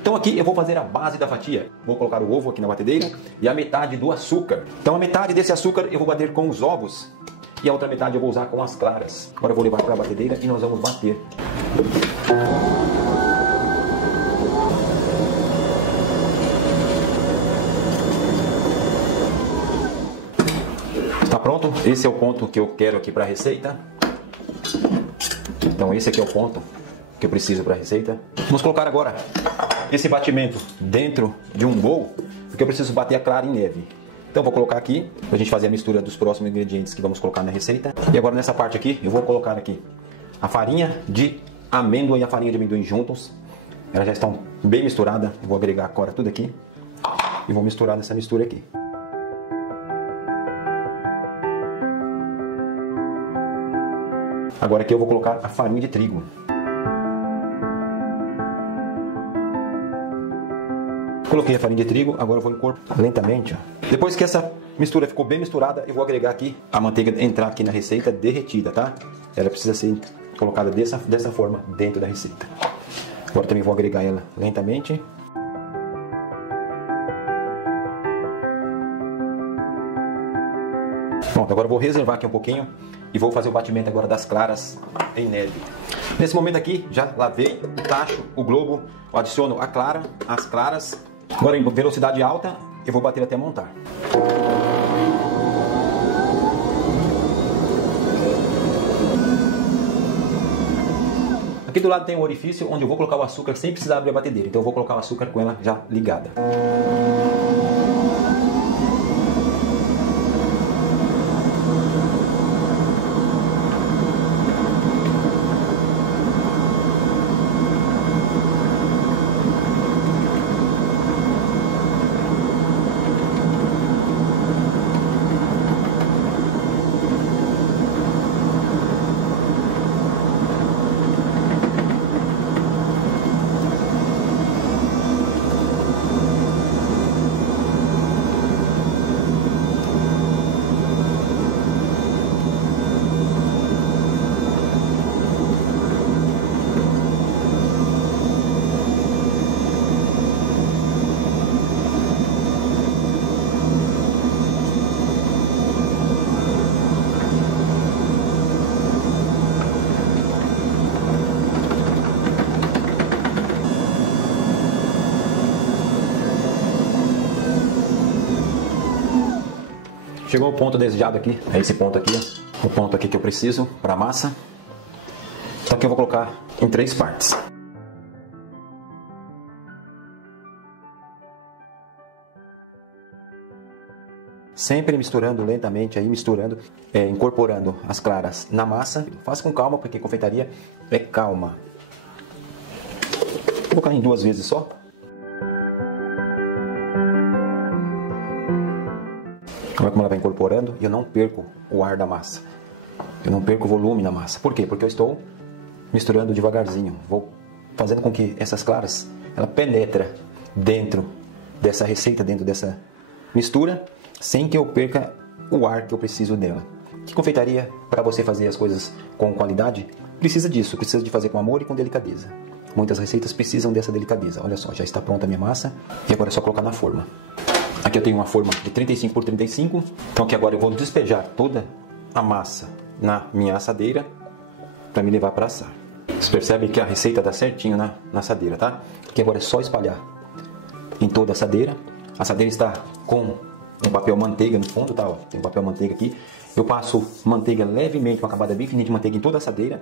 Então aqui eu vou fazer a base da fatia. Vou colocar o ovo aqui na batedeira e a metade do açúcar. Então a metade desse açúcar eu vou bater com os ovos e a outra metade eu vou usar com as claras. Agora eu vou levar para a batedeira e nós vamos bater. Está pronto? Esse é o ponto que eu quero aqui para a receita. Então esse aqui é o ponto que eu preciso para a receita. Vamos colocar agora esse batimento dentro de um bowl, porque eu preciso bater a clara em neve. Então vou colocar aqui, para a gente fazer a mistura dos próximos ingredientes que vamos colocar na receita. E agora nessa parte aqui, eu vou colocar aqui a farinha de amêndoa e a farinha de amendoim juntos. Elas já estão bem misturadas. Eu vou agregar agora tudo aqui e vou misturar nessa mistura aqui. Agora aqui eu vou colocar a farinha de trigo. Coloquei a farinha de trigo, agora eu vou incorporar lentamente. Depois que essa mistura ficou bem misturada, eu vou agregar aqui a manteiga, entrar aqui na receita derretida, tá? Ela precisa ser colocada dessa forma dentro da receita. Agora também vou agregar ela lentamente. Pronto, agora eu vou reservar aqui um pouquinho e vou fazer o batimento agora das claras em neve. Nesse momento aqui, já lavei o tacho, o globo, adiciono a clara, as claras. Agora em velocidade alta, eu vou bater até montar. Aqui do lado tem um orifício onde eu vou colocar o açúcar sem precisar abrir a batedeira. Então eu vou colocar o açúcar com ela já ligada. Chegou o ponto desejado aqui, é esse ponto aqui, ó, o ponto aqui que eu preciso para a massa. Então aqui eu vou colocar em 3 partes. Sempre misturando lentamente, aí misturando, incorporando as claras na massa. Faça com calma, porque confeitaria é calma. Vou colocar em 2 vezes só. Olha como ela vai incorporando e eu não perco o ar da massa. Eu não perco o volume na massa. Por quê? Porque eu estou misturando devagarzinho. Vou fazendo com que essas claras, ela penetra dentro dessa receita, dentro dessa mistura, sem que eu perca o ar que eu preciso dela. Que confeitaria, para você fazer as coisas com qualidade, precisa disso. Precisa de fazer com amor e com delicadeza. Muitas receitas precisam dessa delicadeza. Olha só, já está pronta a minha massa. E agora é só colocar na forma. Aqui eu tenho uma forma de 35 por 35. Então aqui agora eu vou despejar toda a massa na minha assadeira para me levar para assar. Vocês percebem que a receita dá certinho na assadeira, tá? Aqui agora é só espalhar em toda a assadeira. A assadeira está com um papel manteiga no fundo, tá? Ó, tem um papel manteiga aqui. Eu passo manteiga levemente, uma camada bem fininha de manteiga em toda a assadeira,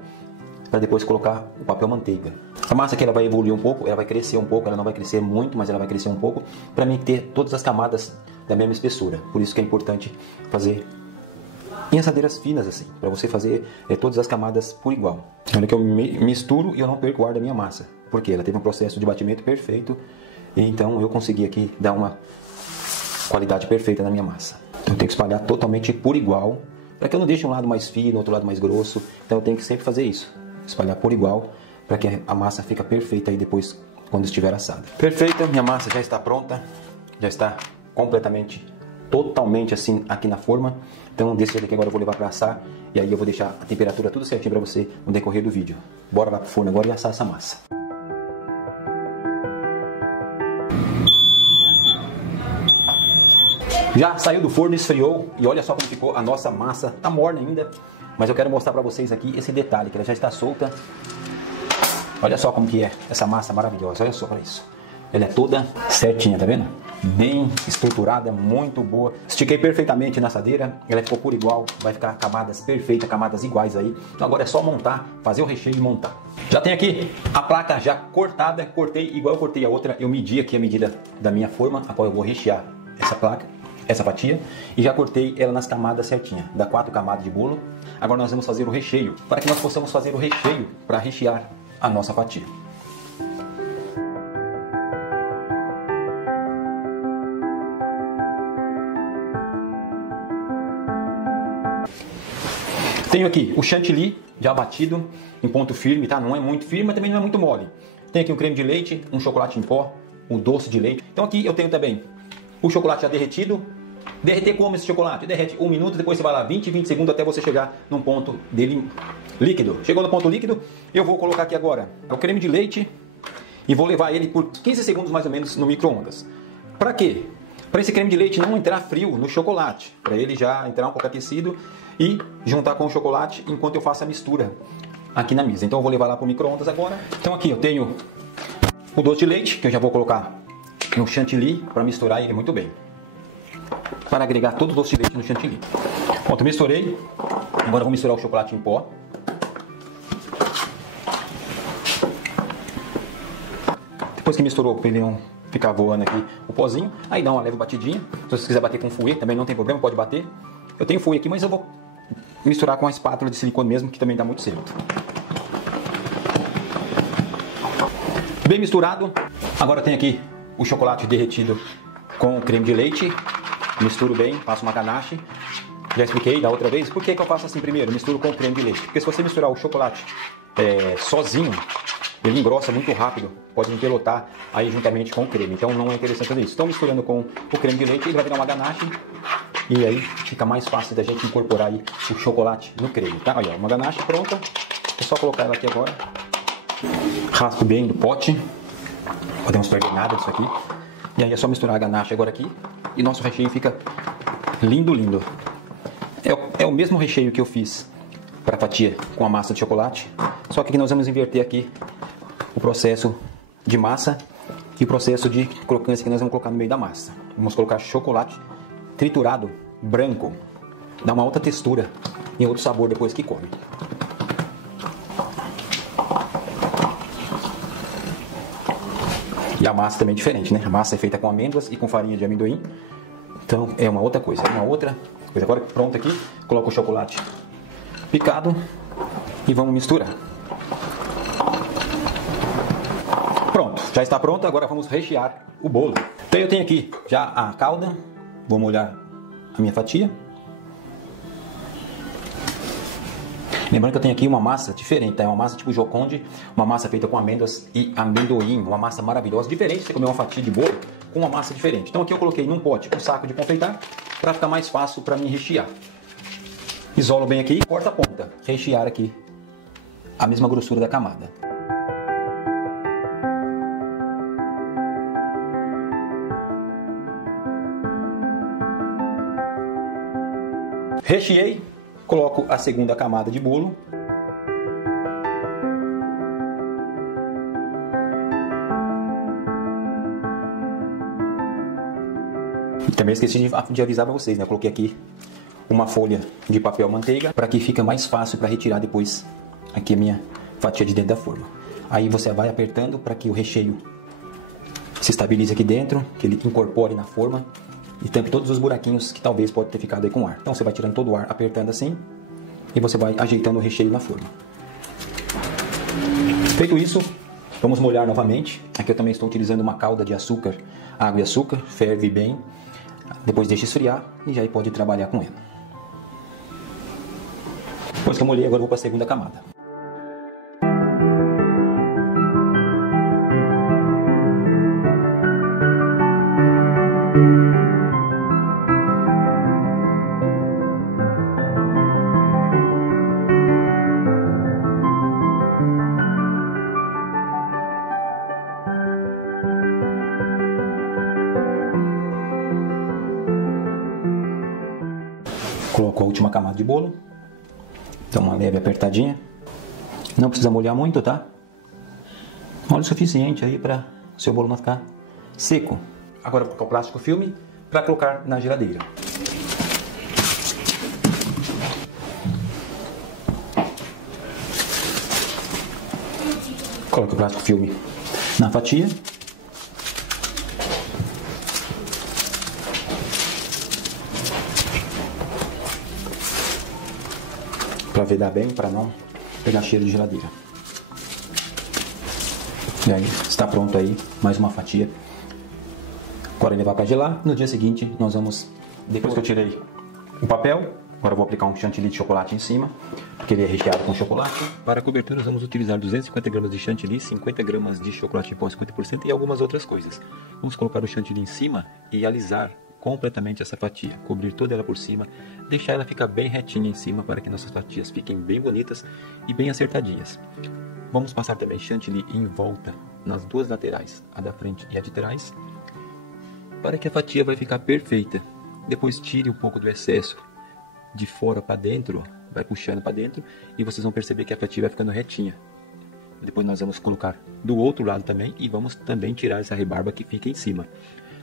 para depois colocar o papel manteiga. A massa aqui ela vai evoluir um pouco, ela vai crescer um pouco, ela não vai crescer muito, mas ela vai crescer um pouco, para mim ter todas as camadas da mesma espessura. Por isso que é importante fazer em assadeiras finas assim, para você fazer todas as camadas por igual. Olha que eu misturo e eu não perco o ar da minha massa, porque ela teve um processo de batimento perfeito, e então eu consegui aqui dar uma qualidade perfeita na minha massa. Então eu tenho que espalhar totalmente por igual, para que eu não deixe um lado mais fino, outro lado mais grosso. Então eu tenho que sempre fazer isso, espalhar por igual, para que a massa fique perfeita aí depois, quando estiver assada. Perfeita, minha massa já está pronta, já está completamente, totalmente assim aqui na forma. Então desse jeito aqui agora eu vou levar para assar, e aí eu vou deixar a temperatura tudo certinho para você no decorrer do vídeo. Bora lá pro forno agora e assar essa massa. Já saiu do forno, esfriou e olha só como ficou a nossa massa. Tá morna ainda, mas eu quero mostrar para vocês aqui esse detalhe, que ela já está solta. Olha só como que é essa massa maravilhosa, olha só para isso. Ela é toda certinha, tá vendo? Bem estruturada, muito boa. Estiquei perfeitamente na assadeira, ela ficou por igual, vai ficar camadas perfeitas, camadas iguais aí. Então agora é só montar, fazer o recheio e montar. Já tem aqui a placa já cortada, cortei igual eu cortei a outra. Eu medi aqui a medida da minha forma, a qual eu vou rechear essa placa, essa fatia, e já cortei ela nas camadas certinhas, dá 4 camadas de bolo. Agora nós vamos fazer o recheio, para que nós possamos fazer o recheio para rechear a nossa fatia. Tenho aqui o chantilly já batido em ponto firme, tá? Não é muito firme, mas também não é muito mole. Tem aqui um creme de leite, um chocolate em pó, um doce de leite. Então aqui eu tenho também o chocolate já derretido. Derreter como esse chocolate? Derrete 1 minuto, depois você vai lá 20 segundos até você chegar num ponto dele líquido. Chegou no ponto líquido, eu vou colocar aqui agora o creme de leite e vou levar ele por 15 segundos mais ou menos no micro-ondas. Para quê? Para esse creme de leite não entrar frio no chocolate, para ele já entrar um pouco aquecido e juntar com o chocolate enquanto eu faço a mistura aqui na mesa. Então eu vou levar lá para o micro-ondas agora. Então aqui eu tenho o doce de leite, que eu já vou colocar no chantilly para misturar ele muito bem. Para agregar todo o doce de leite no chantilly. Pronto, misturei. Agora eu vou misturar o chocolate em pó. Depois que misturou, para ele não ficar voando aqui o pozinho, aí dá uma leve batidinha. Se você quiser bater com fouet, também não tem problema, pode bater. Eu tenho fouet aqui, mas eu vou misturar com a espátula de silicone mesmo, que também dá muito certo. Bem misturado. Agora tem aqui o chocolate derretido com o creme de leite. Misturo bem, passo uma ganache. Já expliquei da outra vez. Por que eu faço assim primeiro? Misturo com o creme de leite. Porque se você misturar o chocolate sozinho, ele engrossa muito rápido. Pode empelotar aí juntamente com o creme. Então não é interessante fazer isso. Então misturando com o creme de leite, ele vai virar uma ganache. E aí fica mais fácil da gente incorporar aí o chocolate no creme, tá? Olha, uma ganache pronta. É só colocar ela aqui agora. Raspo bem do pote. Não podemos perder nada disso aqui. E aí é só misturar a ganache agora aqui. E nosso recheio fica lindo, lindo. É o mesmo recheio que eu fiz para a fatia com a massa de chocolate. Só que aqui nós vamos inverter aqui o processo de massa e o processo de crocância que nós vamos colocar no meio da massa. Vamos colocar chocolate triturado, branco. Dá uma outra textura e outro sabor depois que come. E a massa também é diferente, né? A massa é feita com amêndoas e com farinha de amendoim. Então é uma outra coisa, Agora pronto aqui, coloco o chocolate picado e vamos misturar. Pronto, já está pronto, agora vamos rechear o bolo. Então eu tenho aqui já a calda, vou molhar a minha fatia. Lembrando que eu tenho aqui uma massa diferente, tá? É uma massa tipo Joconde, uma massa feita com amêndoas e amendoim, uma massa maravilhosa, diferente de você comer uma fatia de bolo com uma massa diferente. Então aqui eu coloquei num pote um saco de confeitar para ficar mais fácil para mim rechear. Isolo bem aqui e corta a ponta, rechear aqui a mesma grossura da camada. Recheei, coloco a segunda camada de bolo. E também esqueci de avisar para vocês, né? Eu coloquei aqui uma folha de papel manteiga para que fique mais fácil para retirar depois aqui a minha fatia de dentro da forma. Aí você vai apertando para que o recheio se estabilize aqui dentro, que ele incorpore na forma e tampe todos os buraquinhos que talvez pode ter ficado aí com ar. Então você vai tirando todo o ar, apertando assim, e você vai ajeitando o recheio na forma. Feito isso, vamos molhar novamente. Aqui eu também estou utilizando uma calda de açúcar, água e açúcar, ferve bem, depois deixa esfriar e já aí pode trabalhar com ela. Depois que eu molhei, agora eu vou para a segunda camada. Coloco a última camada de bolo. Dá uma leve apertadinha. Não precisa molhar muito, tá? Molho o suficiente aí para o seu bolo não ficar seco. Agora vou colocar o plástico filme para colocar na geladeira. Coloque o plástico filme na fatia. Para vedar bem, para não pegar cheiro de geladeira. E aí, está pronto aí, mais uma fatia. Agora levar para gelar. No dia seguinte, nós vamos, depois que eu tirei o papel, agora eu vou aplicar um chantilly de chocolate em cima, porque ele é recheado com chocolate. Para a cobertura, vamos utilizar 250 gramas de chantilly, 50 gramas de chocolate em pó 50% e algumas outras coisas. Vamos colocar o chantilly em cima e alisar completamente essa fatia, cobrir toda ela por cima, deixar ela ficar bem retinha em cima para que nossas fatias fiquem bem bonitas e bem acertadinhas. Vamos passar também chantilly em volta nas duas laterais, a da frente e a de trás, para que a fatia vai ficar perfeita. Depois tire um pouco do excesso de fora para dentro, vai puxando para dentro e vocês vão perceber que a fatia vai ficando retinha. Depois nós vamos colocar do outro lado também e vamos também tirar essa rebarba que fica em cima.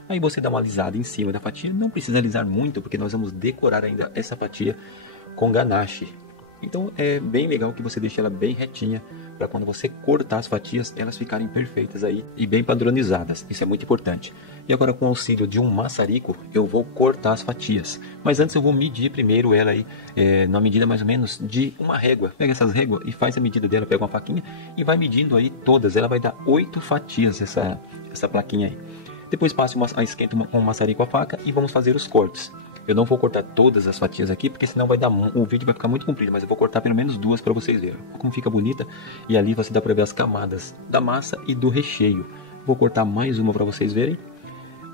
Aí você dá uma alisada em cima da fatia, não precisa alisar muito porque nós vamos decorar ainda essa fatia com ganache. Então é bem legal que você deixe ela bem retinha para quando você cortar as fatias elas ficarem perfeitas aí e bem padronizadas. Isso é muito importante. E agora com o auxílio de um maçarico eu vou cortar as fatias. Mas antes eu vou medir primeiro ela aí na medida mais ou menos de uma régua. Pega essas réguas e faz a medida dela, pega uma faquinha e vai medindo aí todas. Ela vai dar 8 fatias essa plaquinha aí. Depois passe esquenta com o maçarico a faca e vamos fazer os cortes. Eu não vou cortar todas as fatias aqui, porque senão o vídeo vai ficar muito comprido, mas eu vou cortar pelo menos 2 para vocês verem como fica bonita. E ali você dá para ver as camadas da massa e do recheio. Vou cortar mais uma para vocês verem.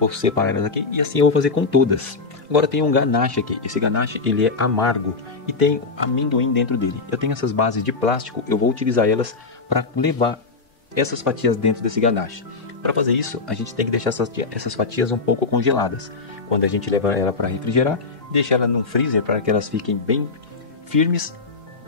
Vou separar elas aqui e assim eu vou fazer com todas. Agora tem um ganache aqui. Esse ganache ele é amargo e tem amendoim dentro dele. Eu tenho essas bases de plástico, eu vou utilizar elas para levar essas fatias dentro desse ganache. Para fazer isso, a gente tem que deixar essas fatias um pouco congeladas. Quando a gente leva ela para refrigerar, deixa ela no freezer para que elas fiquem bem firmes,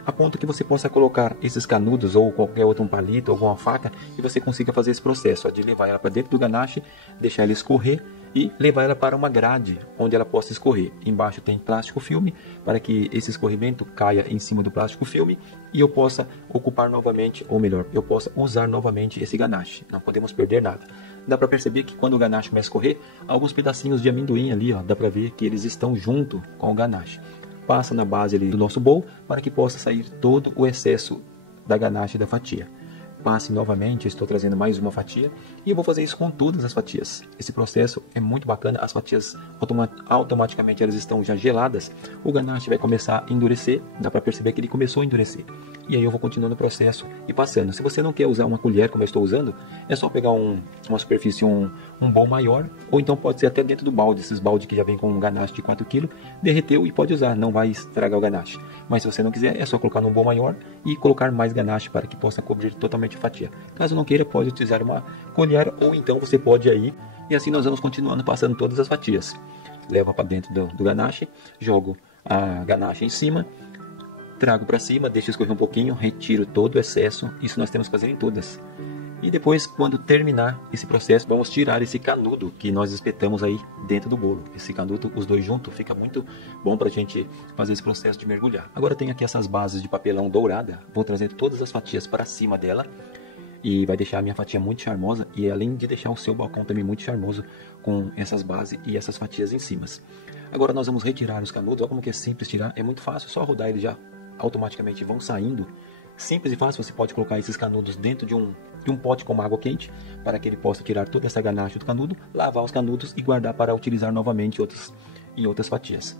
a ponto que você possa colocar esses canudos ou qualquer outro palito ou alguma faca e você consiga fazer esse processo de levar ela para dentro do ganache, deixar ela escorrer e levar ela para uma grade onde ela possa escorrer. Embaixo tem plástico filme para que esse escorrimento caia em cima do plástico filme e eu possa ocupar novamente, ou melhor, eu possa usar novamente esse ganache. Não podemos perder nada. Dá para perceber que quando o ganache começa a escorrer, alguns pedacinhos de amendoim ali, ó, dá para ver que eles estão junto com o ganache. Passa na base ali do nosso bowl para que possa sair todo o excesso da ganache da fatia. Passe novamente, estou trazendo mais uma fatia e eu vou fazer isso com todas as fatias. Esse processo é muito bacana, as fatias automaticamente elas estão já geladas, o ganache vai começar a endurecer, dá para perceber que ele começou a endurecer. E aí eu vou continuando o processo e passando. Se você não quer usar uma colher como eu estou usando, é só pegar uma superfície, um bowl maior, ou então pode ser até dentro do balde, esses balde que já vem com um ganache de 4 kg, derreteu e pode usar, não vai estragar o ganache. Mas se você não quiser, é só colocar num bowl maior e colocar mais ganache para que possa cobrir totalmente a fatia. Caso não queira, pode utilizar uma colher ou então você pode aí, e assim nós vamos continuando passando todas as fatias. Leva para dentro do ganache, jogo a ganache em cima, trago para cima, deixo escorrer um pouquinho, retiro todo o excesso. Isso nós temos que fazer em todas. E depois, quando terminar esse processo, vamos tirar esse canudo que nós espetamos aí dentro do bolo. Esse canudo, os dois juntos, fica muito bom para a gente fazer esse processo de mergulhar. Agora tem aqui essas bases de papelão dourada. Vou trazer todas as fatias para cima dela e vai deixar a minha fatia muito charmosa. E além de deixar o seu balcão também muito charmoso com essas bases e essas fatias em cima. Agora nós vamos retirar os canudos. Olha como que é simples tirar. É muito fácil, só rodar ele já automaticamente vão saindo. Simples e fácil, você pode colocar esses canudos dentro de um pote com água quente para que ele possa tirar toda essa ganache do canudo, lavar os canudos e guardar para utilizar novamente em outras fatias.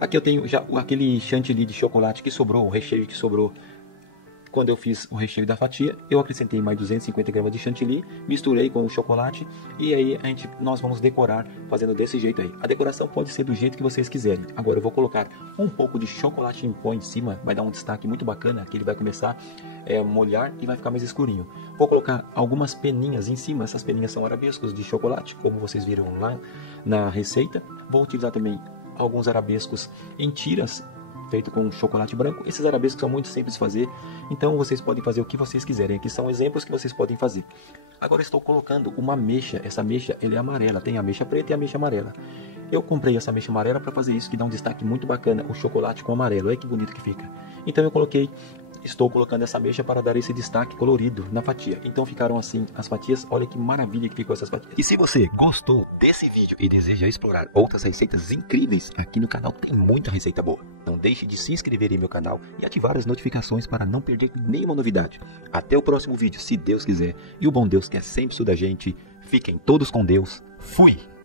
Aqui eu tenho já aquele chantilly de chocolate que sobrou, o recheio que sobrou quando eu fiz o recheio da fatia. Eu acrescentei mais 250 gramas de chantilly, misturei com o chocolate e aí nós vamos decorar fazendo desse jeito aí. A decoração pode ser do jeito que vocês quiserem. Agora eu vou colocar um pouco de chocolate em pó em cima, vai dar um destaque muito bacana, que ele vai começar a molhar e vai ficar mais escurinho. Vou colocar algumas peninhas em cima, essas peninhas são arabescos de chocolate, como vocês viram lá na receita. Vou utilizar também alguns arabescos em tiras, feito com chocolate branco. Esses arabescos são muito simples de fazer, então vocês podem fazer o que vocês quiserem. Aqui são exemplos que vocês podem fazer. Agora estou colocando uma ameixa. Essa ameixa, ela é amarela, tem a ameixa preta e a ameixa amarela. Eu comprei essa ameixa amarela para fazer isso, que dá um destaque muito bacana, o chocolate com amarelo. Olha que bonito que fica. Então estou colocando essa ameixa para dar esse destaque colorido na fatia. Então ficaram assim as fatias. Olha que maravilha que ficou essas fatias. E se você gostou desse vídeo e deseja explorar outras receitas incríveis, aqui no canal tem muita receita boa. Não deixe de se inscrever em meu canal e ativar as notificações para não perder nenhuma novidade. Até o próximo vídeo, se Deus quiser. E o bom Deus quer sempre isso da gente. Fiquem todos com Deus. Fui!